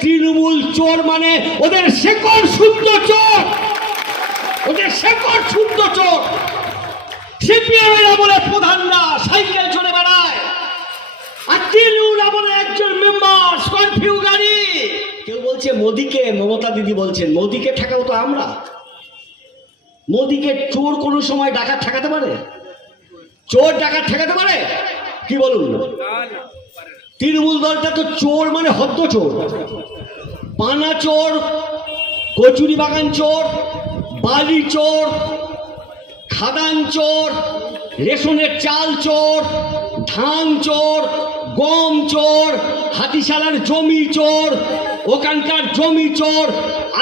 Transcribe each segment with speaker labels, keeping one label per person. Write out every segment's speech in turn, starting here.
Speaker 1: তৃণমূল চোর মানে ওদের শেকড় শুদ্ধ চোর। ওদের শেকড় শুদ্ধ চোর। সিপিএম এর আমলে প্রধানরা সাইকেল চড়ে বেড়ায়। আর তৃণমূল আমলে একজন মেম্বার স্করপিও গাড়ি। কেউ বলছে, মোদিকে মমতা দিদি বলছেন, মোদিকে ঠেকাও তো আমরা। মোদিকে চোর কোনো সময় ডাকাত ঠেকাতে পারে? চোর ডাকাত ঠেকাতে পারে? কি বলুন? তৃণমূল দলটা তো চোর মানে হদ্দ চোর। পানা চোর, কচুরি বাগান চোর, বালি চোর, খাদান চোর, রেশনের চাল চোর, ধান চোর, গম চোর, হাতিশালার জমি চোর, ওখানকার জমি চোর।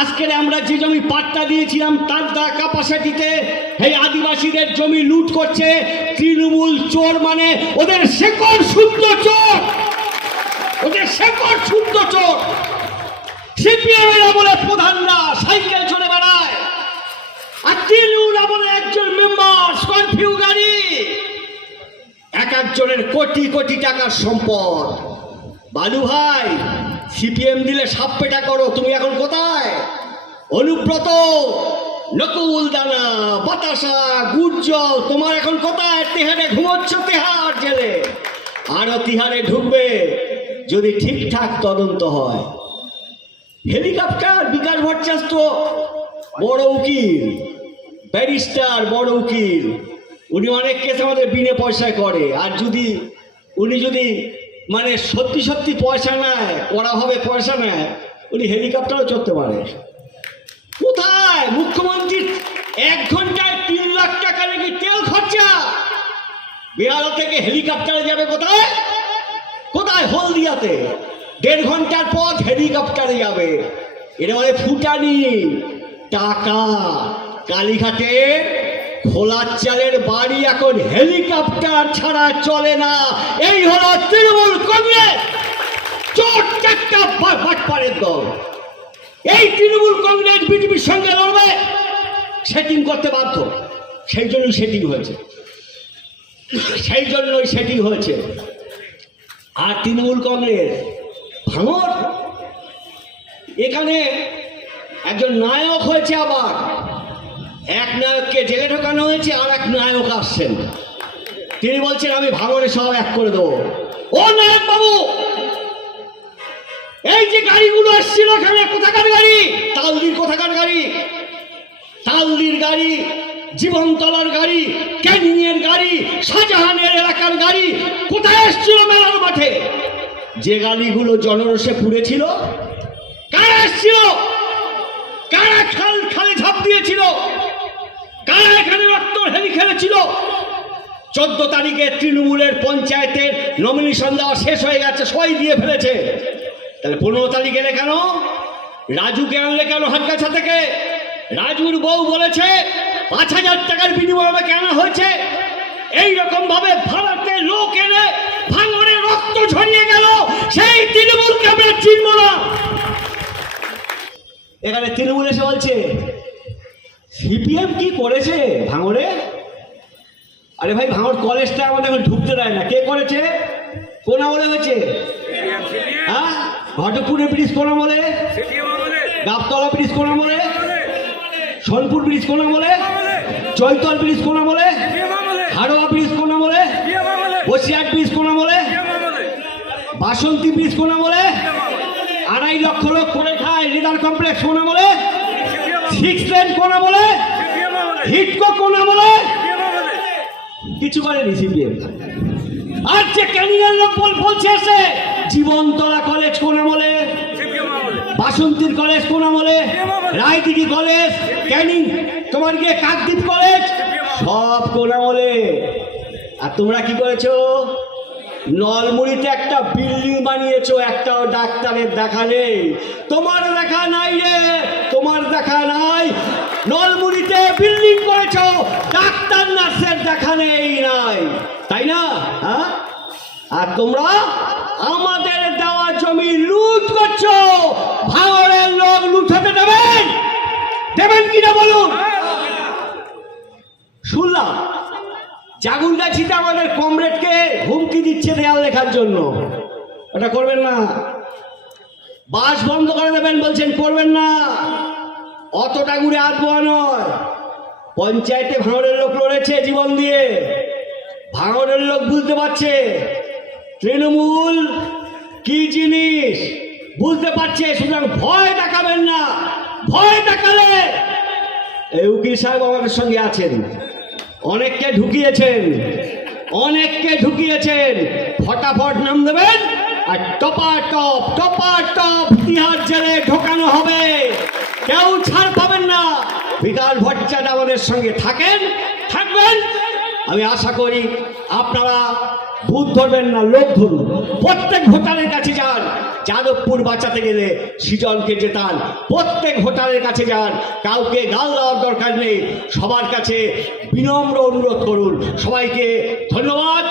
Speaker 1: আজকের আমরা যে জমি পাট্টা দিয়েছিলাম, তার দা কাপাসাটিতে এই আদিবাসীদের জমি লুট করছে। তৃণমূল চোর মানে ওদের শেকড় শুদ্ধ চোর। ওদের শেকড় শুদ্ধ চোর। সিপিএম এর আমলে প্রধানরা সাইকেল চড়ে বেড়ায়। আর তৃণমূল আমলে একজন মেম্বার স্করপিও গাড়ি। এক একজনের কোটি কোটি টাকার সম্পদ। বালু ভাই, সিপিএম দিলে সাপ পেটা করো, তুমি এখন কোথায়? অনুব্রত, নকুল দানা, বাতাসা গুর্জল তোমার এখন কোথায়? তেহারে ঘুমোচ্ছ তেহার জেলে। আরও তিহারে ঢুকবে যদি ঠিকঠাক তদন্ত হয়, হেলিকপ্টার, বিকাশ ভট্টাচার্য, বড় উকিল, ব্যারিস্টার, বড় উকিল, উনি অনেক কেস আমাদের বিনে পয়সায় করে, আর যদি, উনি যদি মানে সত্যি সত্যি পয়সা নেয় কড়াভাবে পয়সা নেয়, উনি হেলিকপ্টারও চড়তে পারে। কোথায়? মুখ্যমন্ত্রী এক ঘন্টায় তিন লাখ টাকা নাকি তেল খরচা? বেহালা থেকে হেলিকপ্টারে যাবে কোথায়? কোথায় হলদিয়াতে? দেড় ঘণ্টার পথ হেলিকপ্টারে যাবে। এটা মানে ফুটানি। টাকা। কালীঘাটে খোলার চালের বাড়ি এখন হেলিকপ্টার ছাড়া চলে না। এই হলো তৃণমূল কংগ্রেস। চোর চারটা বাটপাড়ের দল। এই তৃণমূল কংগ্রেস বিজেপির সঙ্গে লড়বে। সেটিং করতে বাধ্য। সেই জন্যই সেটিং হয়েছে। সেই জন্যই সেটিং হয়েছে। আর তৃণমূল কংগ্রেস ভাঙর এখানে একজন নায়ক হয়েছে আবার। এক নায়ককে জেলে ঢোকানো হয়েছে আর এক নায়ক আসছেন। তিনি বলছেন, আমি ভাঙরে সব এক করে দেবো। ও নায়ক বাবু, এই যে গাড়িগুলো এসছিল এখানে, কোথাকার গাড়ি তালদির কোথাকার গাড়ি তালদির গাড়ি জীবনতলার গাড়ি ক্যানিংয়ের গাড়ি, শাহজাহানের এলাকার গাড়ি, কোথায় এসছিল মেলার মাঠে? যে গাড়িগুলো জনরসে পুড়েছিল, কারা এসছিল? কারা খাল, খালে ঝাঁপ দিয়েছিল? কারা এখানে রক্ত হেলি খেলেছিল? চোদ্দ তারিখে তৃণমূলের পঞ্চায়েতের নমিনেশন দেওয়া শেষ হয়ে গেছে, সবাই দিয়ে ফেলেছে। তাহলে পনেরো তারিখ কেন? রাজুকে আনলে কেন হাটকাছা থেকে? রাজুর বউ বলেছে পাঁচ হাজার টাকার বিনিময়ে কেন হয়েছে। এই রকম ভাবে ভারতে লোক এনে ভাঙরে রক্ত ঝরিয়ে গেল। সেই তৃণমূলকে আমরা চিনব না। এখানে তৃণমূল এসে বলছে সিপিএম কি করেছে ভাঙরে আরে ভাই ভাঙর কলেজটা আমাদের এখন ঢুকতে দেয় না। কে করেছে? কোন আমলে হয়েছে? হ্যাঁ? ঘটপুরে ব্রিজ কোন আমলে। গাবতলা ব্রিজ কোন আমলে? সোনপুর ব্রিজ কোন আমলে? চৈতল ব্রিজ কোন আমলে? হাড়োয়া ব্রিজ কোন আমলে? বসিরহাট ব্রিজ কোন আমলে? বাসন্তী ব্রিজ কোন আমলে? আড়াই লক্ষ লোক করে খায়, রিদার কমপ্লেক্স কোন আমলে? সিক্স লেন কোন আমলে? হিটকো কোন আমলে? কিছু করেনি সিপিএম। আর যে ক্যানিয়ার লোক বলছে এসে জীবনতলা কলেজ কোন আমলে? বাসন্তীর কলেজ কোন আমলে? রায়দিঘি কলেজ, ক্যানিং, তোমার গিয়ে কাকদ্বীপ কলেজ? সব কোন আমলে। আর তোমরা কি করেছ? নলমুড়িতে একটা বিল্ডিং বানিয়েছো, একটাও ডাক্তারের দেখা নেই। তোমার দেখা নাই রে, তোমার দেখা নাই। নলমুড়িতে বিল্ডিং করেছ, ডাক্তার, নার্সের দেখা নেই নাই। তাই না? হ্যাঁ? আর তোমরা আমাদের দেওয়া জমি লুট করছ ভাঙরের লোক লুটাতে দেবেন দেবেন কিনা বলুন? শুনলাম জাগুলগাছিতে আমাদের কমরেডকে হুমকি দিচ্ছে দেয়াল লেখার জন্য। এটা করবেন না। বাস বন্ধ করে দেবেন বলছেন করবেন না। অতটা ঘুরে আধবোয়া নয়। পঞ্চায়েতে ভাঙড়ের লোক লড়েছে জীবন দিয়ে। ভাঙড়ের লোক বুঝতে পারছে। তৃণমূল কি জিনিস বুঝতে পারছে সুতরাং ভয় দেখাবেন না। ভয় দেখালে। এই উকিল সাহেব আমাদের সঙ্গে আছেন। অনেককে ঢুকিয়েছেন। অনেককে ঢুকিয়েছেন। ফটাফট নাম দেবেন আর টপা টপ টপা টপ তিহার জেলে ঢোকানো হবে। কেউ ছাড় পাবেন না। বিকাশ ভট্টাচার্য আমাদের সঙ্গে থাকেন। থাকবেন। আমি আশা করি আপনারা ভূত ধরবেন না, লোক ধরুন। প্রত্যেক ভোটারের কাছে যান। যাদবপুর বাঁচাতে গেলে সৃজনকে যেতান প্রত্যেক ভোটারের কাছে যান। কাউকে গাল দেওয়ার দরকার নেই। সবার কাছে বিনম্র অনুরোধ করুন। সবাইকে ধন্যবাদ।